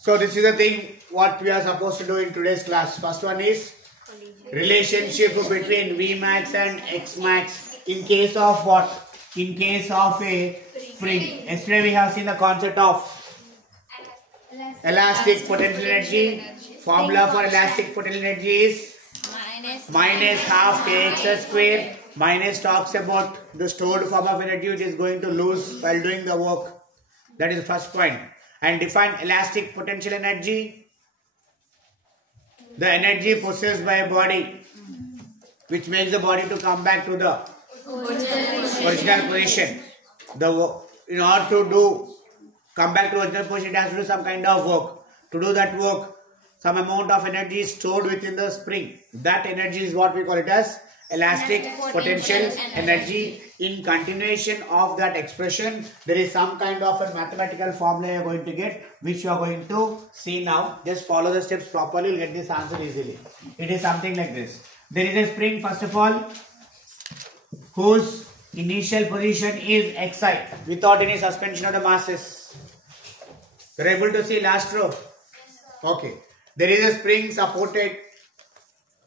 So this is the thing what we are supposed to do in today's class. First one is relationship between Vmax and Xmax in case of what? In case of a spring. Yesterday we have seen the concept of elastic potential energy. Formula for elastic potential energy is minus half kx square. Minus talks about the stored form of energy which is going to lose while doing the work. That is the first point. And define elastic potential energy. The energy possessed by a body which makes the body to come back to the original position. In order to come back to original position, it has to do some kind of work. To do that work, some amount of energy is stored within the spring. That energy is what we call it as elastic potential energy. In continuation of that expression, there is some kind of a mathematical formula you are going to get, which you are going to see now. Just follow the steps properly, you will get this answer easily. It is something like this. There is a spring, first of all, whose initial position is xi without any suspension of the masses. You are able to see last row? Okay. There is a spring supported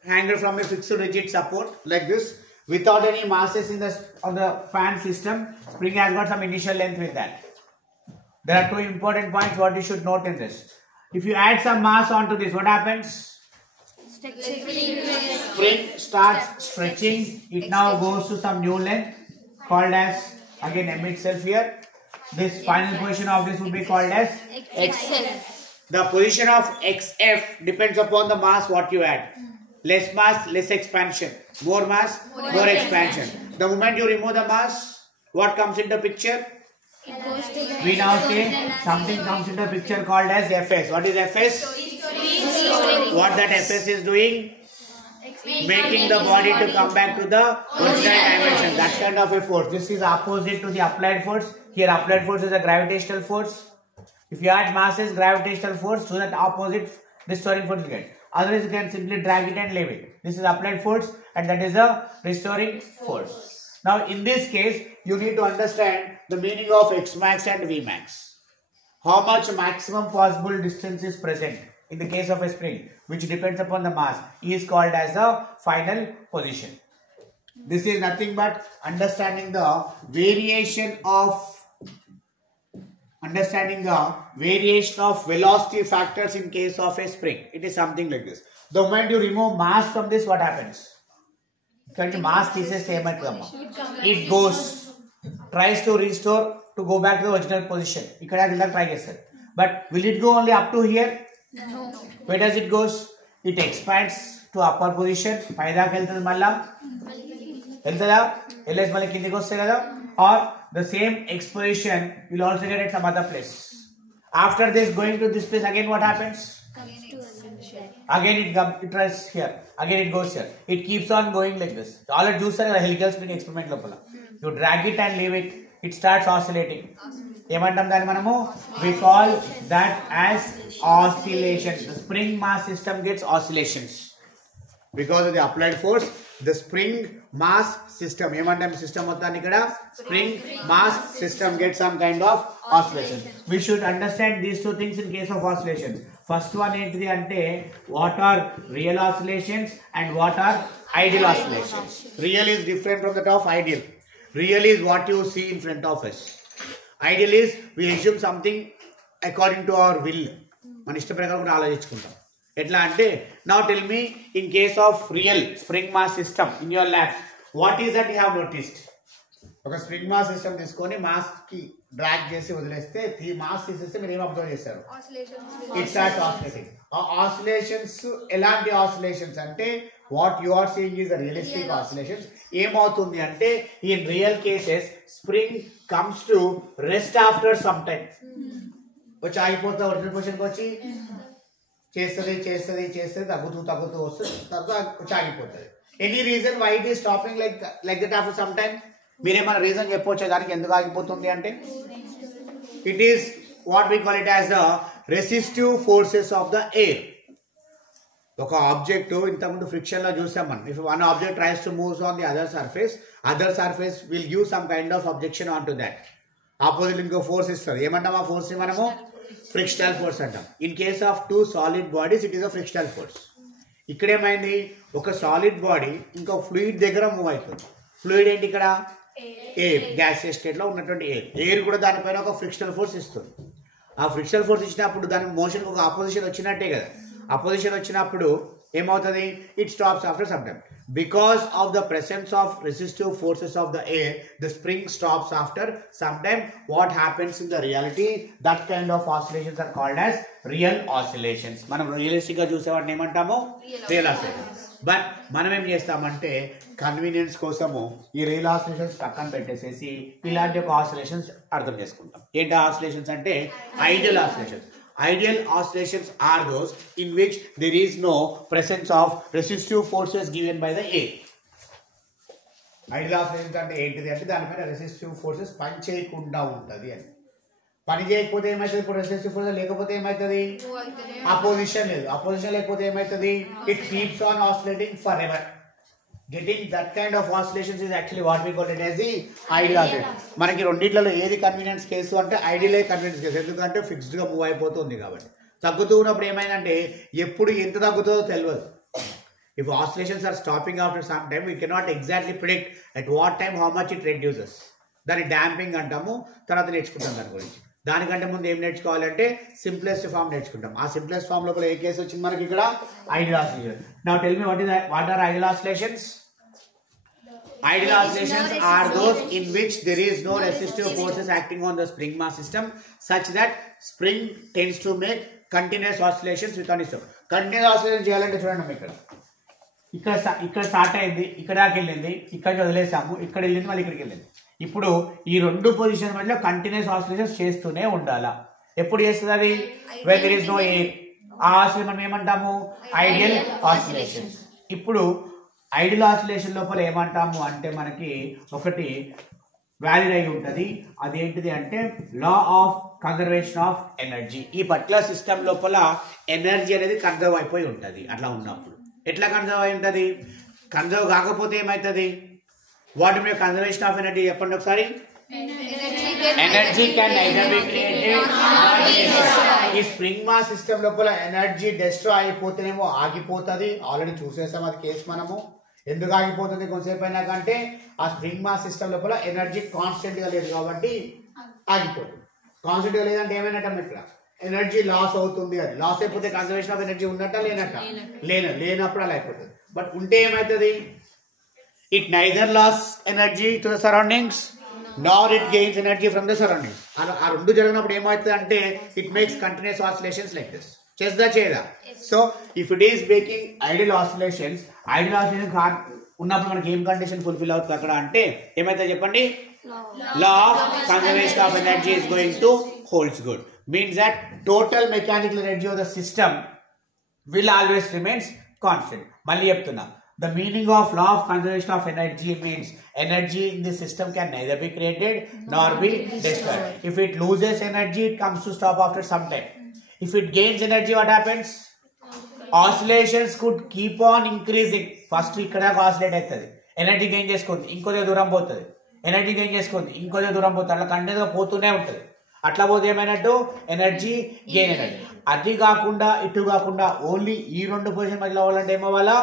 hanger from a fixed rigid support like this without any masses on the fan system. Spring has got some initial length with that. There are two important points what you should note in this. If you add some mass onto this, what happens? Spring starts stretching. It now goes to some new length called as, again, m itself here. This final position of this would be called as xf. The position of xf depends upon the mass what you add. Less mass, less expansion. More mass, more expansion. The moment you remove the mass, what comes into picture? We now say something comes into picture called as Fs. What is Fs? What that Fs is doing? Making the body to come back to the original dimension. That kind of a force. This is opposite to the applied force. Here applied force is a gravitational force. If you add masses, gravitational force, so that opposite restoring force you get. Otherwise you can simply drag it and leave it. This is applied force and that is a restoring force. Now in this case, you need to understand the meaning of Xmax and Vmax. How much maximum possible distance is present in the case of a spring, which depends upon the mass, is called as the final position. This is nothing but understanding the variation of velocity factors in case of a spring. It is something like this. The moment you remove mass from this, what happens? Mass it goes, tries to restore to go back to the original position. But will it go only up to here? No. Where does it goes? It expands to upper position. Or the same exposition will also get at some other place. After this, going to this place, again what happens? Again it tries here. Again it goes here. It keeps on going like this. All it does is a helical spring experiment. You drag it and leave it. It starts oscillating. We call that as oscillation. The spring mass system gets oscillations. Because of the applied force, the spring mass system, spring mass system gets some kind of oscillation. We should understand these two things in case of oscillations. First one is what are real oscillations and what are ideal oscillations. Real is different from that of ideal. Real is what you see in front of us. Ideal is we assume something according to our will. Now tell me, in case of real spring mass system in your lab, what is that you have noticed? Okay, spring mass system తీసుకొని mass ki drag చేసి వదిలేస్తే ఈ mass తీసేస్తే మీరు ఏం observe చేశారు? It starts oscillating. Oscillations ఎలాంటి oscillations అంటే what you are seeing is the realistic oscillations. ఏమవుతుంది అంటే in real cases spring comes to rest after some time. వచ్చి ఆగిపోతా ఒరిజినల్ పొజిషన్కి వచ్చి చేస్తుంది తగ్గుతూ వస్తుంది తర్వాత వచ్చి ఆగిపోతుంది. Any reason why it is stopping like that after some time? మీరేమైనా రీజన్ చెప్పొచ్చే దానికి ఎందుకు ఆగిపోతుంది అంటే it is what we call it as the resistive forces of the air. ఒక ఆబ్జెక్ట్ ఇంతకుముందు ఫ్రిక్షన్ లో చూసాం మనం. If one object tries to moves on the other surface will give some kind of objection on to that. Opposite ఇంకో force ఇస్తుంది. ఏమంటాం ఆ force ని మనము? ఫ్రిక్షనల్ ఫోర్స్ అంటాం. In case of two solid bodies it is a frictional force. ఇక్కడ ఏమైంది, ఒక సాలిడ్ బాడీ ఇంకో ఫ్లూయిడ్ దగ్గర మూవ్ అవుతుంది. ఫ్లూయిడ్ ఏంటి ఇక్కడ, ఎయిర్, గ్యాస్ స్టేట్ లో ఉన్నటువంటి ఎయిర్ కూడా దానిపైన ఒక ఫ్రిక్షనల్ ఫోర్స్ ఇస్తుంది. ఆ ఫ్రిక్షనల్ ఫోర్స్ ఇచ్చినప్పుడు దాని మోషన్ ఒక అపోజిషన్ వచ్చినట్టే కదా. అపోజిషన్ వచ్చినప్పుడు ఏమవుతుంది, it stops after some time. Because of the presence of resistive forces of the air the spring stops after some time. What happens in the reality, that kind of oscillations are called as real oscillations. మనం realistic గా చూసేవాటిని ఏమంటాము, real oscillations. But మనం ఏం చేస్తామంటే convenience కోసము ఈ real oscillations పక్కన పెట్టేసేసి ఇలాంటి ఒక ఆసిలేషన్స్ అర్థం చేసుకుంటాం. ఏంటి ఆసిలేషన్స్ అంటే ideal oscillations. Ideal oscillations are those in which there is no presence of resistive forces given by the air. Ideal oscillations అంటే ఏంటిది అంటే దానిపైన రెసిస్టివ్ ఫోర్సెస్ పని చేయకుండా ఉంటుంది అని. పని చేయకపోతే ఏమవుతుంది, ఇప్పుడు రెసిస్టివ్ ఫోర్సెస్ లేకపోతే ఏమవుతుంది, అపోజిషన్ లేదు. అపోజిషన్ లేకపోతే ఏమవుతుంది, it keeps on oscillating for ever. Getting that kind of oscillations is actually what we call it as the ideal oscillation. మనకి రెండిట్లలో ఏది కన్వీనియన్స్ కేసు అంటే ఐడియల్ కన్వీనియన్స్ కేసు. ఎందుకంటే ఫిక్స్డ్ గా మూవ్ అయిపోతుంది కాబట్టి. తగ్గుతూ ఉన్నప్పుడు ఏమైందంటే ఎప్పుడు ఎంత తగ్గుతుందో తెలియదు. If oscillations are stopping after some time, we cannot exactly predict at what time how much it reduces. దాన్ని డాంపింగ్ అంటాము, తర్వాత నేర్చుకుంటాం దాని గురించి. దానికంటే ముందు ఏం నేర్చుకోవాలంటే సింప్లెస్ట్ ఫామ్ నేర్చుకుంటాం. ఆ సింప్లెస్ట్ ఫామ్ లోపల ఏ కేసు వచ్చింది మనకి ఇక్కడ, ideal oscillation. Now tell me what are ideal oscillations? Ideal oscillations are those in which there is no resistive forces acting on the spring mass system such that spring tends to make continuous oscillations without its own. Continuous oscillation చేయాలంటే చూడండి, ఇక్కడ start అయింది, ఇక్కడ దాకా వెళ్ళింది, ఇక్కడ వదిలేసాము, ఇక్కడ వెళ్ళింది, మళ్ళీ ఇక్కడికి వెళ్ళింది. ఇప్పుడు ఈ రెండు పొజిషన్ మధ్యలో కంటిన్యూస్ ఆసిలేషన్స్ చేస్తూనే ఉండాలా. ఎప్పుడు చేస్తుంది అది, when there is no air. ఆ ఆసిలేషన్ మనం ఏమంటాము, ఐడియల్ ఆసిలేషన్స్. ఇప్పుడు ఐడియల్ ఆసిలేషన్ లోపల ఏమంటాము అంటే మనకి ఒకటి వ్యాలిడ్ అయి ఉంటుంది. అదేంటిది అంటే law of conservation of energy. ఈ పర్టికులర్ సిస్టమ్ లోపల ఎనర్జీ అనేది కన్జర్వ్ అయిపోయి ఉంటుంది. అట్లా ఉన్నప్పుడు ఎట్లా కన్జర్వ్ అయి ఉంటుంది, కన్జర్వ్ కాకపోతే ఏమవుతుంది, what me conservation of energy చెప్పండి ఒకసారి. Energy can neither be created. ఈ స్ప్రింగ్ మాస్ సిస్టమ్ లోపల ఎనర్జీ డెస్ట్రాయ్ అయిపోతేనేమో ఆగిపోతుంది. ఆల్రెడీ చూసేసాం అది కేసు మనము. ఎందుకు ఆగిపోతుంది కొంతసేపు అయినా కంటే, ఆ స్ప్రింగ్ మాస్ సిస్టమ్ లోపల ఎనర్జీ కాన్స్టెంట్ గా లేదు కాబట్టి ఆగిపోతుంది. కాన్స్టెంట్ గా లేదంటే ఏమైనట్టు ఇక్కడ ఎనర్జీ లాస్ అవుతుంది. అది లాస్ అయిపోతే కన్జర్వేషన్ ఆఫ్ ఎనర్జీ ఉన్నట్ట లేనట్ట, లేనప్పుడు అలా అయిపోతుంది. బట్ ఉంటే ఏమవుతుంది, it neither loss energy to the surroundings nor it gains energy from the surroundings. ఆ రెండు జరిగినప్పుడు ఏమవుతుంది అంటే it makes continuous oscillations like this. చేద్దా చేయదా? So if it is making ideal oscillations ఉన్నప్పుడు మనకి ఏం కండిషన్ ఫుల్ఫిల్ అవుతుంది అక్కడ అంటే ఏమైతే చెప్పండి, లా of conservation of energy is going to holds good. Means that total mechanical energy of the system will always remains constant. మళ్ళీ చెప్తున్నా, the meaning of law of conservation of energy means energy in the system can neither be created nor be destroyed. If it loses energy, it comes to stop after some time. If it gains energy, what happens? Oscillations could keep on increasing. First ikkada oscillate aitadi, energy gain chesukondi, inko దూరం పోతది, energy gain chesukondi, inko దూరం పోతది, అట్లా కంటిన్యూగా పోతూనే ఉంటది. అట్లా పోతే ఏమైనట్టు ఎనర్జీ గెయిన్ ఎనర్జీ. అది కాకుండా ఇటు కాకుండా ఓన్లీ ఈ రెండు పొజిషన్ మధ్యలో అవ్వాలంటే ఏమవ్వాలా,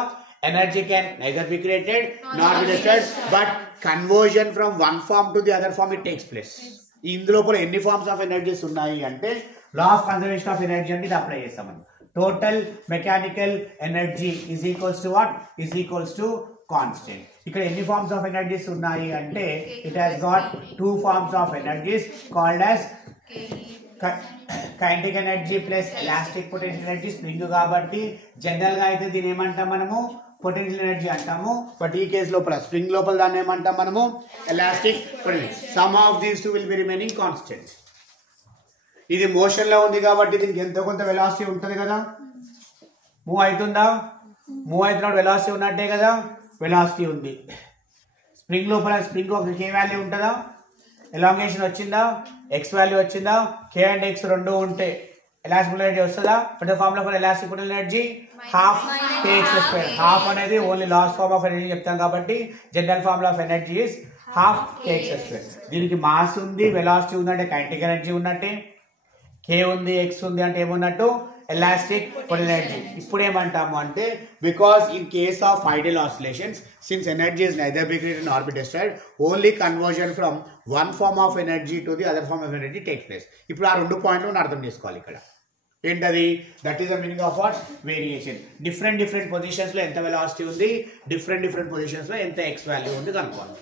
energy can neither be created nor be destroyed, but conversion from one form to the other form it takes place. ఇందులోపల ఎన్ని ఫార్మ్స్ ఆఫ్ ఎనర్జీస్ ఉన్నాయి అంటే law of conservation of energy అంటే ఇది అప్లై చేస్తాం మనం. Total mechanical energy is equals to what, is equals to constant. ఇక్కడ ఎన్ని forms of energies ఉన్నాయి అంటే it has got 2 forms of energies called as kinetic energy plus elastic potential energy. Spring కాబట్టి general గా అయితే దీని ఏమంటాం మనము, పొటెన్షియల్ ఎనర్జీ అంటాము. బట్ ఈ కేసు లోపల స్ప్రింగ్ లోపల దాన్ని ఏమంటాం మనము, elastic potential. Some of these two will be remaining constant. ఇది మోషన్ లో ఉంది కాబట్టి దీనికి ఎంతో కొంత వెలాసిటీ ఉంటుంది కదా, మూవ్ అవుతుందా, మూవ్ అవుతున్నప్పుడు వెలాసిటీ ఉన్నట్టే కదా, వెలాసిటీ ఉంది. స్ప్రింగ్ లోపల స్ప్రింగ్ ఒక కే వాల్యూ ఉంటుందా, ఎలాంగేషన్ వచ్చిందా, ఎక్స్ వాల్యూ వచ్చిందా, కే అండ్ ఎక్స్ రెండు ఉంటే ఎలాస్టిక్ ఎనర్జీ వస్తుందా. But formula for elastic energy half kx square. Half అనేది only lost form of energy చెప్తాం కాబట్టి general formula of energy is half kx square. దీనికి మాస్ ఉంది, వెలాసిటీ ఉందంటే కైనెటిక్ ఎనర్జీ ఉన్నట్టే. K ఉంది X ఉంది అంటే ఏమన్నట్టు elastic potential energy. ఇప్పుడు ఏమంటాము అంటే because in case of ideal oscillations, since energy is neither be created nor be destroyed, only conversion from one form of energy to the other form of energy takes place. ఇప్పుడు ఆ రెండు పాయింట్లు అర్థం చేసుకోవాలి ఇక్కడ. ఏంటది? That is the meaning of what? Variation. Different positions లో ఎంత వెలాసిటీ ఉంది, డిఫరెంట్ పొజిషన్స్ లో ఎంత ఎక్స్ వాల్యూ ఉంది కనుక్కోవాలి.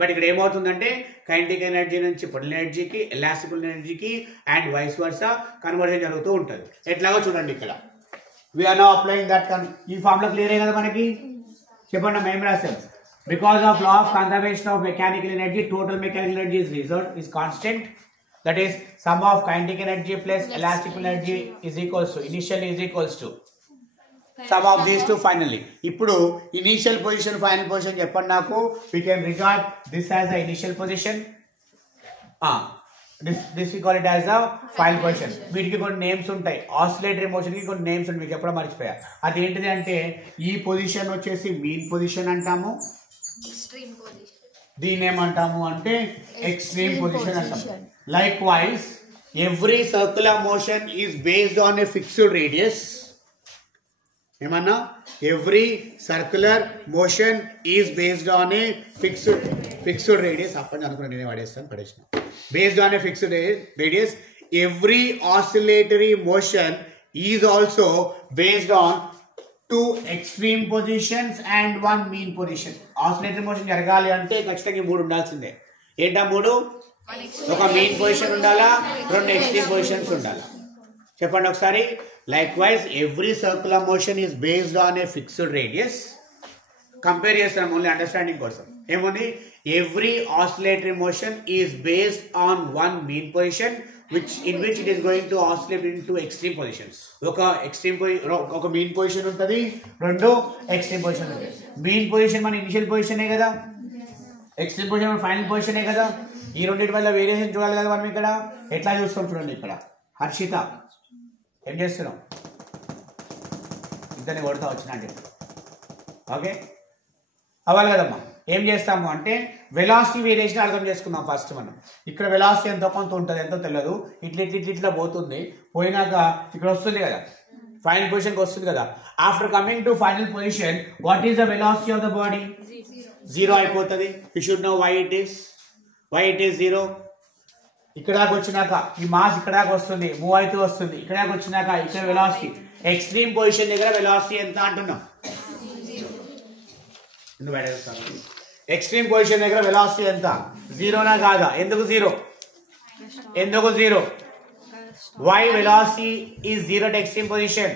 బట్ ఇక్కడ ఏమవుతుందంటే కైనెటిక్ ఎనర్జీ నుంచి పొటెన్షియల్ ఎనర్జీకి, ఎలాస్టిక్ ఎనర్జీకి అండ్ వైస్ వర్సా కన్వర్జన్ జరుగుతూ ఉంటుంది. ఎట్లాగో చూడండి ఇక్కడ. We are now applying that. ఈ ఫార్మ్ లో క్లియర్ కదా మనకి? చెప్పండి మేము రాసాం. Because of law of conservation of mechanical energy, total mechanical energy is constant. That is sum of kinetic energy plus elastic energy is equals to initially is equals to sum of these two finally. ఇప్పుడు initial position final position చెప్పండి నాకు. We can regard this as the initial position. This we call it as the final position. వీటికి కొన్ని names ఉంటాయి. Oscillatory motion కి కొన్ని names ఉంటాయి. మీకు చెప్పడం మర్చిపోయా. అది ఏంటిది అంటే ఈ పొజిషన్ వచ్చేసి మీన్ పొజిషన్ అంటాము. Extreme position. దీని ఏమంటాము అంటే ఎక్స్ట్రీమ్ పొజిషన్ అంటాము. Likewise, every circular motion is based on a fixed radius. ఏమన్నా? Every circular motion is based on a fixed radius. అప్పటి అనుకున్నా నేనే వాడేస్తాను, పడేసిన. Based on a fixed radius. Every oscillatory motion is also based on two extreme positions and one mean position. Oscillatory motion జరగాలి అంటే ఖచ్చితంగా మూడు ఉండాల్సిందే. ఏంటా మూడు? ఒక మెయిన్ పొజిషన్ ఉండాలా, రెండు ఎక్స్ట్రీమ్ పొజిషన్స్ ఉండాలా. చెప్పండి ఒకసారి. Likewise every circular motion is based on a fixed radius. Compare చేస్తాం ఓన్లీ అండర్స్టాండింగ్ కోసం. ఏముంది? Every oscillatory motion is based on one mean position in which it is going to oscillate into extreme positions. ఒక mean position ఉంటుంది, రెండు extreme position ఉంటుంది. Mean position మన initial పొజిషనే కదా, extreme position మన ఫైనల్ పొజిషనే కదా. ఈ రెండింటి వల్ల వేరియేషన్ చూడాలి కదా మనం. ఇక్కడ ఎట్లా చూస్తాం చూడండి. ఇక్కడ హర్షిత ఏం చేస్తున్నాం? ఇద్దరిని కొడతా వచ్చినట్టు. ఓకే అవ్వాలి కదమ్మా. ఏం చేస్తాము అంటే వెలాసిటీ వేరియేషన్ అర్థం చేసుకుందాం ఫస్ట్ మనం. ఇక్కడ వెలాసిటీ ఎంతో కొంత ఉంటుంది, ఎంతో తెలియదు. ఇట్లా పోతుంది. పోయినాక ఇక్కడ వస్తుంది కదా, ఫైనల్ పొజిషన్కి వస్తుంది కదా. After coming to final position, what is the velocity of the body? Zero అయిపోతుంది. You should know why it is zero. ఇక్కడ దాకా వచ్చినాక ఈ మాస్ ఇక్కడ దాకా వస్తుంది, మూవ్ అయితే వస్తుంది. ఇక్కడ దాకా వచ్చినాక ఇక్కడ వెలాసిటీ, ఎక్స్ట్రీమ్ పొజిషన్ దగ్గర వెలాసిటీ ఎంత అంటున్నాం? ఎక్స్ట్రీమ్ పొజిషన్ దగ్గర వెలాసిటీ ఎంత? జీరోనా కాదా? ఎందుకు zero? Why velocity is zero at extreme position?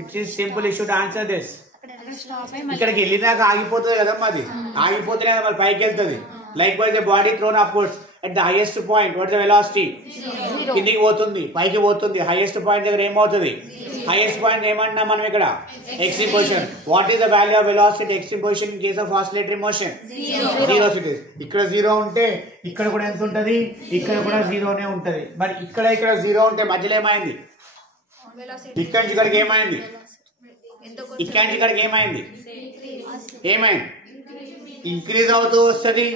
It is simple. You should answer this. ఇక్కడికి వెళ్ళినాక ఆగిపోతుంది కదమ్మా. అది ఆగిపోతేనే కదా మరి పైకి వెళ్తుంది. Likewise, the body thrown upwards at the highest point. What is the velocity? కిందికి పోతుంది, పైకి పోతుంది. హైయెస్ట్ పాయింట్ దగ్గర ఏమవుతుంది? హైయెస్ట్ పాయింట్ ఏమన్నా మనం ఇక్కడ extreme position. What is the value of velocity extreme position in case of oscillatory motion? Zero. ఇక్కడ జీరో ఉంటే ఇక్కడ కూడా ఎంత ఉంటది? ఇక్కడ కూడా జీరోనే ఉంటది. మరి ఇక్కడ జీరో ఉంటే మధ్యలో ఏమైంది? ఇక్కడి నుంచి ఇక్కడికి ఏమైంది? ఇక్కడి నుంచి ఇక్కడికి ఏమైంది? ఇంక్రీజ్ అవుతూ వస్తుంది.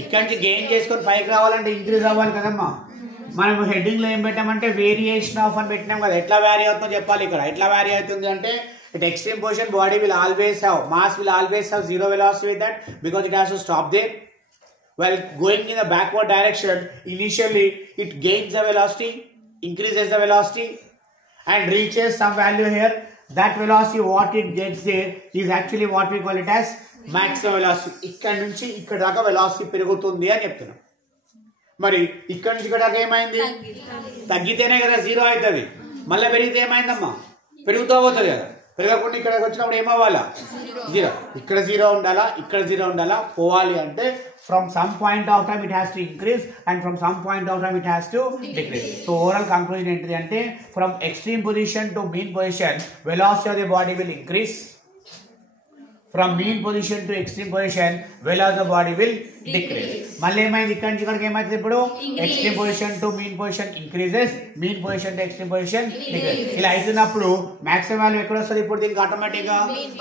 ఇక్కడి నుంచి గెయిన్ చేసుకొని పైకి రావాలంటే ఇంక్రీజ్ అవ్వాలి కదమ్మా. మనం హెడ్డింగ్ లో ఏం పెట్టామంటే వేరియేషన్ ఆఫ్ అని పెట్టినాం కదా. ఎట్లా వ్యారీ అవుతుందో చెప్పాలి. ఇక్కడ ఎట్లా వ్యారీ అవుతుంది అంటే at extreme position body will always have mass will always have zero velocity with that because it has to stop there. While going in the backward direction, initially it gains the velocity, increases the velocity and reaches some value here. That velocity what it gets there is actually what we call it as maximum velocity. ikkadi nunchi ikkada daaka velocity perugutundi ani cheptunna. మరి ikkadi nunchi ikkada daaka ఏమైంది? తగ్గితేనే కదా zero అవుతుంది. మళ్ళీ పెరిగితే ఏమైందమ్మా? పెరుగుతూ పోతుంది కదా. పెరగకుండా ఇక్కడికి వచ్చినప్పుడు ఏమవ్వాలా? జీరో. ఇక్కడ జీరో ఉండాలా, ఇక్కడ జీరో ఉండాలా. పోవాలి అంటే from some point of time it has to increase and from some point of time it has to decrease. So overall conclusion ఏంటిది అంటే from extreme position to mean position velocity of the body will increase. From mean position to extreme position velocity of the body will decrease. మళ్ళీ ఏమైంది? ఇక్కడి నుంచి ఇక్కడికి ఏమైంది? ఇప్పుడు extreme position to mean position increases, mean position to extreme position decreases. ఇలా అవుతున్నప్పుడు maximum value ఎక్కడ వస్తుంది? ఇప్పుడు దీనికి ఆటోమేటిక్ గా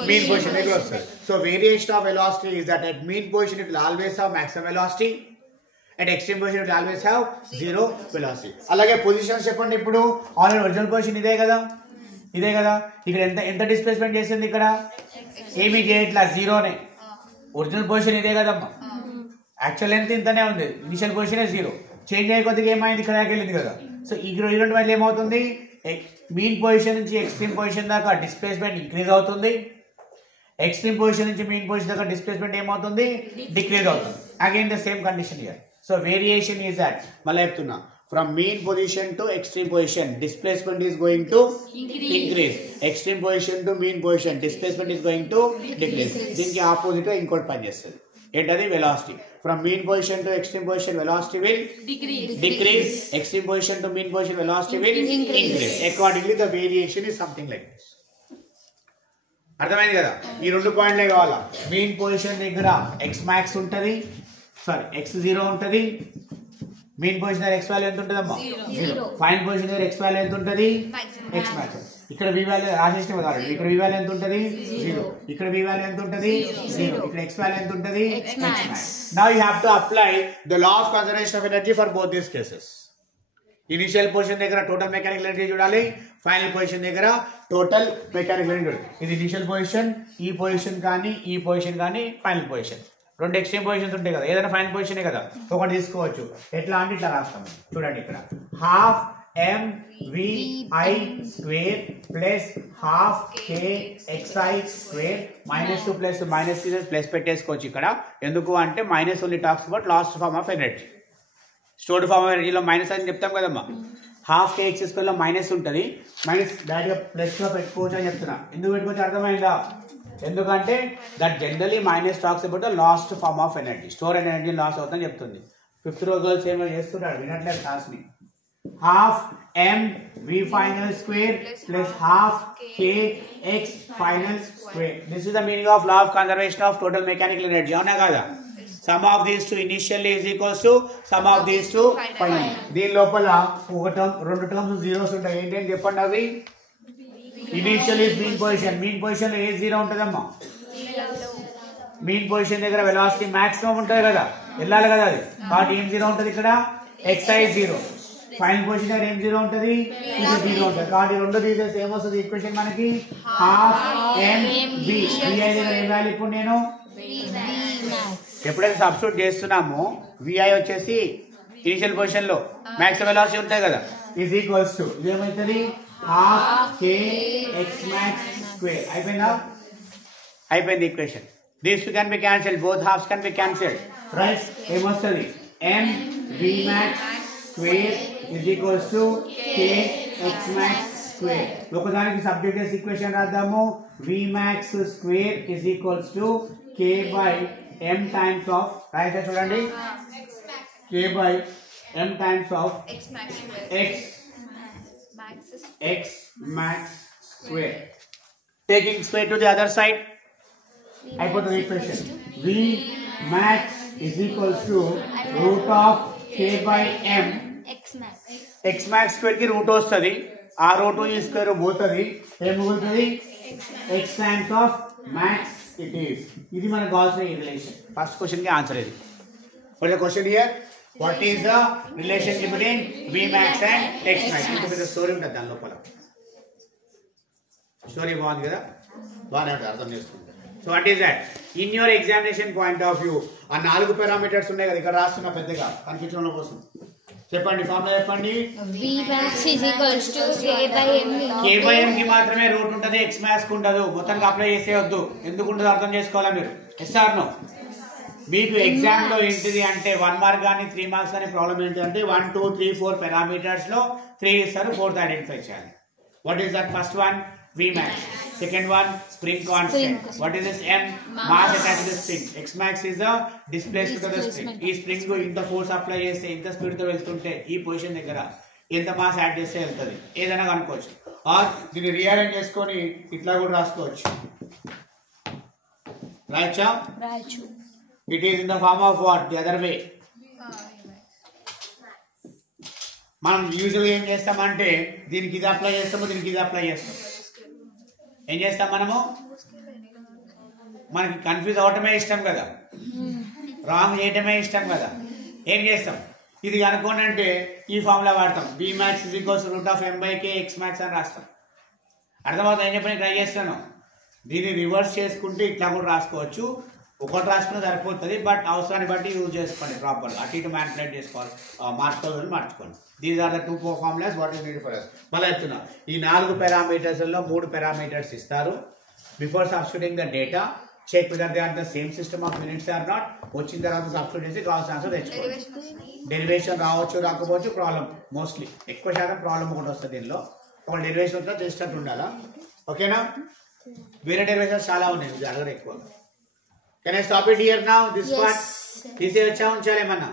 mean position దగ్గర వస్తుంది. So variation of velocity is that at mean position it will always have maximum velocity at extreme position it will always have zero velocity. అలాగే పొజిషన్స్ చెప్పండి. ఇప్పుడు ఆల్రెడీ ఒరిజినల్ పొజిషన్ ఇదే కదా, ఇక్కడ ఎంత డిస్ప్లేస్మెంట్ చేసింది, ఇక్కడ ఏమీ చేయట్లా, జీరోనే. ఒరిజినల్ పొజిషన్ ఇదే కదమ్మా, యాక్చువల్ లెంత్ ఇంతనే ఉంది, ఇనిషియల్ పొజిషన్ జీరో, చేంజ్ అయ్యే కొద్దిగా ఏమైంది, ఇక్కడ దాకా వెళ్ళింది కదా. సో ఈ రెండు వల్ల ఏమవుతుంది, మీన్ పొజిషన్ నుంచి ఎక్స్ట్రీమ్ పొజిషన్ దాకా డిస్ప్లేస్మెంట్ ఇంక్రీజ్ అవుతుంది, ఎక్స్ట్రీమ్ పొజిషన్ నుంచి మీన్ పొజిషన్ దాకా డిస్ప్లేస్మెంట్ ఏమవుతుంది, డిక్రీజ్ అవుతుంది. Again the same condition here. So variation is that, మళ్ళీ చెప్తున్నా, from mean position to extreme position displacement is going to increase, extreme position to mean position displacement is going to decrease. దీనికి opposite గా ఇంకోటి పనిచేస్తుంది, ఏంటది, velocity. From mean position to extreme position velocity will decrease, extreme position to mean position velocity will increase. Accordingly the variation is something like this. అర్థమైంది కదా. ఈ రెండు పాయింట్లే కావాలా. మీన్ పొజిషన్ దగ్గర x max ఉంటది, సారీ x0 ఉంటది, mean position దగ్గర x value ఎంత ఉంటదమ్మా, 0. ఫైనల్ పొజిషన్ దగ్గర x వాల్యూ ఎంత ఉంటది, x max. ఇక్కడ v వాల్యూ రాసేసిన కదా, ఇక్కడ v వాల్యూ ఎంత ఉంటది, 0. ఇక్కడ v వాల్యూ ఎంత ఉంటది, 0. ఇక్కడ x వాల్యూ ఎంత ఉంటది, x max. Now you have to apply the law of conservation of energy for both these cases. Initial position దగ్గర టోటల్ మెకానికల్ ఎనర్జీ చూడాలి, ఫైనల్ పొజిషన్ దగ్గర టోటల్ మెకానికల్ ఎనర్జీ చూడాలి. ఇది ఇనిషియల్ పొజిషన్, ఈ position కానీ ఈ పొజిషన్ కానీ final position. రెండు ఎక్స్ట్రీమ్ పొజిషన్స్ ఉంటాయి కదా, ఏదైనా ఫైనల్ పొజిషనే కదా, ఒకటి తీసుకోవచ్చు. ఎట్లా అంటే ఇట్లా రాస్తాం చూడండి, ఇక్కడ half mvi square plus half kxi square minus 2 plus minus 3 plus పెట్టేసుకోవచ్చు ఇక్కడ. ఎందుకు అంటే minus only talks about lost form of energy, stored form of ఎనర్జీలో మైనస్ అని చెప్తాం కదమ్మా. హాఫ్ kx స్క్వేర్ లో మైనస్ ఉంటుంది, మైనస్ డైరెక్ట్గా ప్లస్ లో పెట్టుకోవచ్చు అని చెప్తున్నా. ఎందుకు పెట్టుకోవచ్చు అర్థమైందా, ఎందుకంటే that generally minus talks about the lost form of energy, store energy loss అవుతుందని చెప్తుంది. 5th row గర్ల్స్ ఏమో చేస్తుంటారు, వినట్లేదు క్లాస్ని. half m v final square plus half k x final square. This is the meaning of law of conservation of total mechanical energy. అవునా కదా. Sum of these two initially is equals to sum of these two final. దీని లోపల ఒక term రెండు terms zeros ఉంటాయి. ఏంటి అని చెప్పండి అవి. Initial is mean position, mean position లో ఏ జీరో ఉంటుందమ్మా, మీన్ పొజిషన్ దగ్గర వెలాసిటీ మాక్సిమం ఉంటుంది కదా, వెళ్ళాలి కదా అది, కాబట్టి ఏం జీరో ఉంటుంది ఇక్కడ, xi జీరో. ఫైనల్ పొజిషన్ దగ్గర ఏం జీరో ఉంటుంది, ఇది జీరో ఉంటుంది. కాబట్టి రెండు తీసేస్తే ఏమొస్తుంది ఈక్వేషన్ మనకి, హాఫ్ m v. vi దగ్గర ఏం వాల్యూ ఇప్పుడు నేను ఎప్పుడైతే సబ్స్టిట్యూట్ చేస్తున్నామో vi వచ్చేసి ఇనిషియల్ పొజిషన్ లో మాక్సిమం వెలాసిటీ ఉంటాయి కదా, ఈజ్ ఈక్వల్స్ టు ఇదేమవుతుంది, half k x max square. అయిపోయిందా, అయిపోయింది equation. These two can be cancelled, both halves can be cancelled, right. ఏమొస్తుంది, m v max స్క్వేర్ is equals to k x max square. ఒకదానికి subject చేసి equation రాద్దాము. v max square is equals to k by m times of, right చూడండి, k by m times of x max square. Taking square to the other side, అయిపోతుంది equation. v max is equals to root of k by m x max square కి route వస్తుంది, ఆ route ఈ square పోతుంది, ఏం మిగులుతుంది, x times of max it is. ఇది మనకు కావాల్సిన రిలేషన్. ఫస్ట్ క్వశ్చన్ కి ఆన్సర్ ఇది. What is the question here, what is the relationship between v max and x max. ఇంకొక పెద్ద స్టోరీ ఉంటుంది దాని లోపల. స్టోరీ బాగుంది కదా, బాగానే ఉంటుంది, అర్థం చేసుకుంటారు. So what is that, in your examination point of view ఆ 4 పారామీటర్స్ ఉన్నాయి కదా, ఇక్కడ రాస్తున్న పెద్దగా కనిపించడం కోసం చెప్పండి, ఫార్ములా చెప్పండి. v max is equals to k by m. k by m కి మాత్రమే రూట్ ఉంటది, x max కు ఉండదు. మొత్తానికి అప్లై చేసేయొద్దు, ఎందుకు ఉండదు అర్థం చేసుకోవాలా మీరు. Yes or no. మీకు ఎగ్జామ్ లో ఏంటిది అంటే 1 మార్క్ కానీ 3 మార్క్స్ కానీ ప్రాబ్లం ఏంటంటే 1 2 3 4 పారామీటర్స్ లో 3 ఇస్తారు, 4th ఐడెంటిఫై చేయాలి. What is that, first one v max, second one spring constant. What is this, m, mass attached to the spring. x max is the displacement of the spring. ఈ spring కు ఇంత force apply చేస్తే ఇంత speed తో వెళ్తుంటే ఈ position దగ్గర ఎంత మాస్ యాడ్ చేస్తే వెళ్తుంది, ఏదైనా కనుక్కోవచ్చు. ఆర్ దీన్ని రీఅరేంజ్ చేసుకొని ఇట్లా కూడా రాసుకోవచ్చు, రాయచ్చా, it is in the form of what, the other way. మనం యూజువల్గా ఏం చేస్తామంటే దీనికి ఇది అప్లై చేస్తాము, దీనికి ఇది అప్లై చేస్తాం. ఏం చేస్తాం మనము, మనకి కన్ఫ్యూజ్ అవటమే ఇష్టం కదా, రాంగ్ చేయటమే ఇష్టం కదా. ఏం చేస్తాం ఇది కనుక్కోండి అంటే ఈ ఫార్ములా వాడతాం bmax √m/k xmax అని రాస్తాం. అర్థమవుతుంది ఏం చెప్పని ట్రై చేస్తాను. దీన్ని రివర్స్ చేసుకుంటే ఇట్లా కూడా రాసుకోవచ్చు. ఒకటి రాసుకున్న సరిపోతుంది బట్ అవసరాన్ని బట్టి యూజ్ చేసుకోండి ప్రాపర్గా. అటు ఇటు మ్యానిపులేట్ చేసుకోవాలి మార్చుకోవాలని మార్చుకోండి. These are the 2 formulas what is need for us. మళ్ళీ చెప్తున్నా ఈ 4 పారామీటర్స్లో 3 పారామీటర్స్ ఇస్తారు. Before substituting the data check whether they are the same system of units or not. వచ్చిన తర్వాత సబ్స్టిట్యూట్ చేసి కావాల్సిన ఆన్సర్ తెచ్చుకోవాలి. డెరివేషన్ రావచ్చు రాకపోవచ్చు ప్రాబ్లం మోస్ట్లీ ఎక్కువ శాతం ప్రాబ్లం ఒకటి వస్తుంది దీనిలో. ఒక డెరివేషన్ వస్తే చేసినట్టు ఉండాలా. ఓకేనా వేరే డెరివేషన్స్ చాలా ఉన్నాయి జరగదు ఎక్కువ. Can I stop it here now? This part? తీసే వచ్చా ఉంచాలి ఏమన్నా?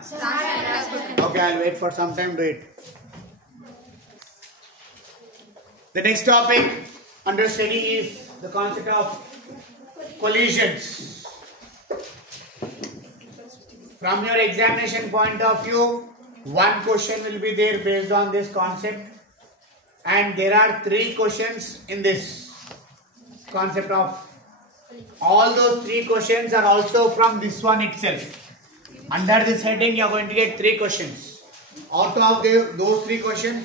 Okay, I'll wait for some time to it. The next topic under study is the concept of collisions. From your examination point of view, one question will be there based on this concept, and there are 3 questions in this concept of. All those 3 questions are also from this one itself. Under this heading you are going to get 3 questions. Out of those 3 questions,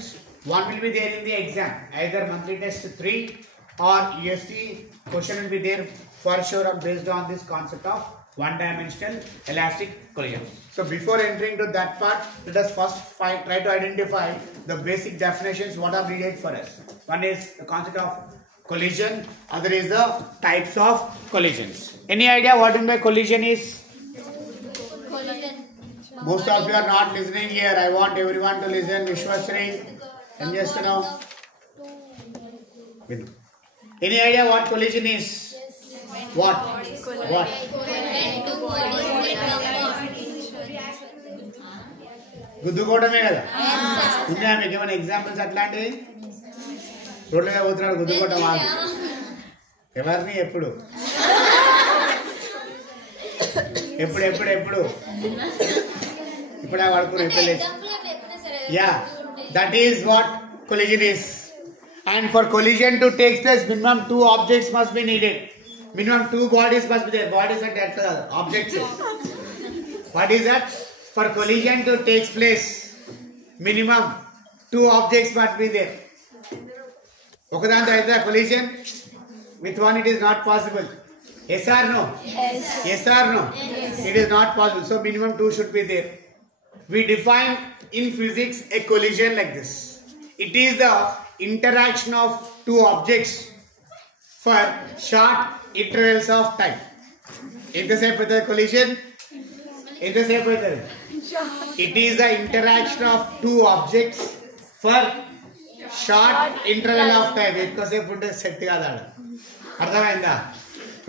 one will be there in the exam, either monthly test 3 or EST question will be there for sure based on this concept of one-dimensional elastic collision. So before entering to that part, let us first try to identify the basic definitions what are needed for us. One is the concept of collision, other is the types of collisions. Any idea what in by collision is? Collision. Most of you are not listening here. I want everyone to listen. Vishwasri, and yes or no? Any idea what collision is? What? What? గుద్దుకోవడమే కదా. ఉన్నాయా మీకు ఏమైనా examples అట్లాంటివి? రోడ్ల మీద పోతున్నాడు గుద్దుకోవటం వాళ్ళు ఎవరిని ఎప్పుడు ఎప్పుడు ఎప్పుడు ఎప్పుడు ఇప్పుడే పడుకుని ఎప్పుడు yeah that is what collision is. And for collision to take place, minimum 2 objects must be needed. Minimum 2 bodies must be there. Bodies and objects. What is that? For collision to take place, minimum 2 objects must be there. Okadanto aitha collision, with one it is not possible. Yes or no? Yes. Yes or no? Yes. It is not possible. So minimum 2 should be there. We define in physics a collision like this. It is the interaction of 2 objects for short intervals of time. ఎంతసేపు అవుతుంది collision? ఎంతసేపు అవుతుంది? It is the interaction of 2 objects for short interval of time. ఎక్కువసేపు ఉంటే set కాదా? అర్థమైందా?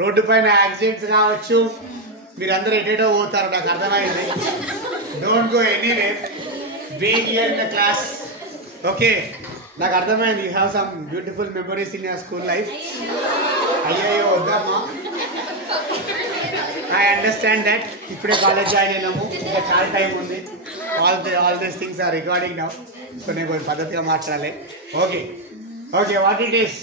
Road పైన accidents కావచ్చు, మీరందరూ ఎటేటో పోతారు, నాకు అర్థమైంది. Don't go anywhere, be here in the class. Okay, నాకు అర్థమైంది. You have some beautiful memories in your school life. అయ్యో వద్దమ్మా, ఐ అండర్స్టాండ్ దట్. ఇప్పుడే కాలేజ్ జాయిన్ అయినాము, ఇంకా చాలా టైం ఉంది. All these things are recording now. So నేను కొంచెం పద్ధతిగా మాట్లాడాలి. Okay okay, what it is?